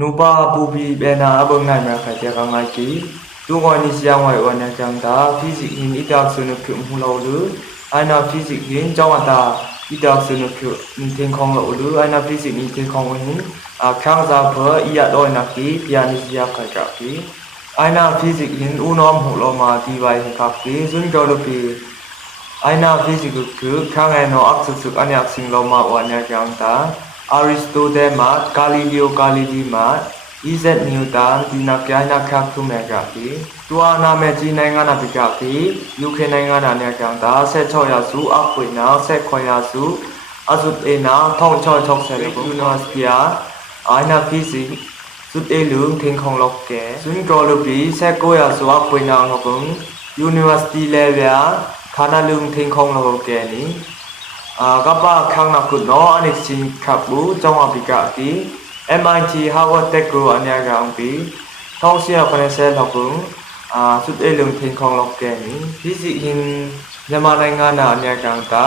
နူပါပူပီဘေနာအဘငိုင်မခတဲ့ကငိုင်ကီသူငေါနီစီယဝိုင်ဝနကန်တာဖိစိဟင်အတက်ဆုနခုမူလောလူအိုင်နာဖိစိဟင်ကြောင့်တာအတက်ဆုနခုသင်ခေါင်လောလူအိုင်နာဖိစိနီသင်ခေါင်ဝင်အခန်းစားဖောဤရတော့နာကီပြာနီစီယခကြကီအိုင်နာဖိစိဟင်ဦးနောမူလောမာဒီဝိုင်ကကီဇွန် အာရစ်တိုတဲမတ်ဂါလီလီယိုဂါလီလီမတ်ဤဇက်နျူတန်ဒီနာကျိုင်းနာခပ်သူမဲကပီတူအာနာမဲကြီးနိုင်ငံနာပိကပီယူကေနိုင်ငံနာနဲ့ကံဒါ16ရာစုအခွေနာ16ရာစုအဇုတေနာ1660ဘူနောစပီယာအာနာဖီစီစုတေလုံထင်ခုံလော့ကဲဇွန်ကောလုပီ16ရာစုအခွေနာဟောကုံ University level ခါနာလုံထင်ခုံလော့ကဲနီ အာကပခန်းနာကုနောအနိစင်ခပ်ဘူးကျောင်းအပိကတိ MIT Harvard Tech ကိုအညာကောင်ပြီး1980လောက်ကုအာစုတေလုံထင်ခေါင်လောကဲနီဒီစီဟင်မြန်မာနိုင်ငံနာအညာကောင်တာ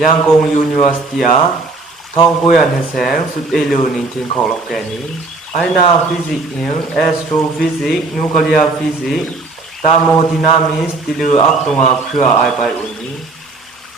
ရန်ကုန် University အား1920စုတေလုံနေထင်ခေါင်လောကဲနီအိုင်နာ Physics in Astrophysics Nuclear Physics thermodynamics ဒီလိုအပ်တော့ခွာအိုင်ပိုင်ဦးနီ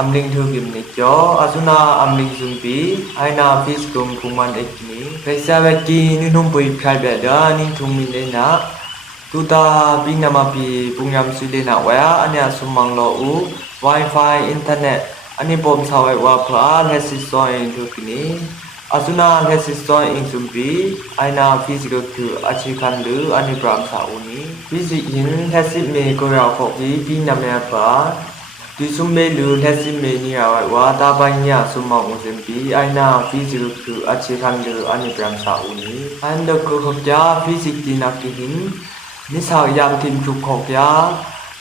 amling thu kim ni cho asuna amling zumbi aina fis kum kuman ekni kaisa ve ki ni num pui phai be da ni thum mi le na tu ta pi na ma pi pungyam si le na wa anya sumang lo u wifi internet ani bom sa wai wa phra le si so in thu kini asuna le si so in zumbi aina physical ku achi kan lu ani bram sa u ni physic in le si me ko ya kho pi pi na me pa ဒီစုမဲလူလက်စီမေနီယာဝါတာပိုင်းညာစုမောင်ဦးစင်ပီအိုင်နာဖီဇီလူခုအခြေခံလူအနိပရမ်စာဦးနီအန်ဒကိုခပြဖီဇစ်တီနာကီဟင်နိစာယမ်တင်ခုခောပြ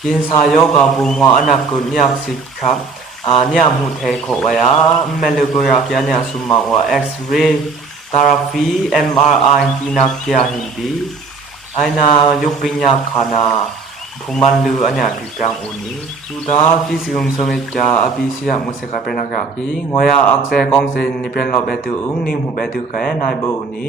ကင်စာယောဂဘူမအနာကုညက်စစ်ခပ်အာညမှုသေးခောဝယာမဲလူ ကိုရပြညာစုမောင်ဝ X-ray therapy MRI တီနာပြဟင်ပီအိုင်နာယုပညာခနာဖုန်မန်လူအညာကိကံဦးနီသူတာဖိစီုံစမေကြအပီစီယမုစကပရနာကကီငွေရအခစေကောင်းစင်နိပြန်လောဘဲတူဦးနိမှုဘဲတူခဲနိုင်ဘူးနီ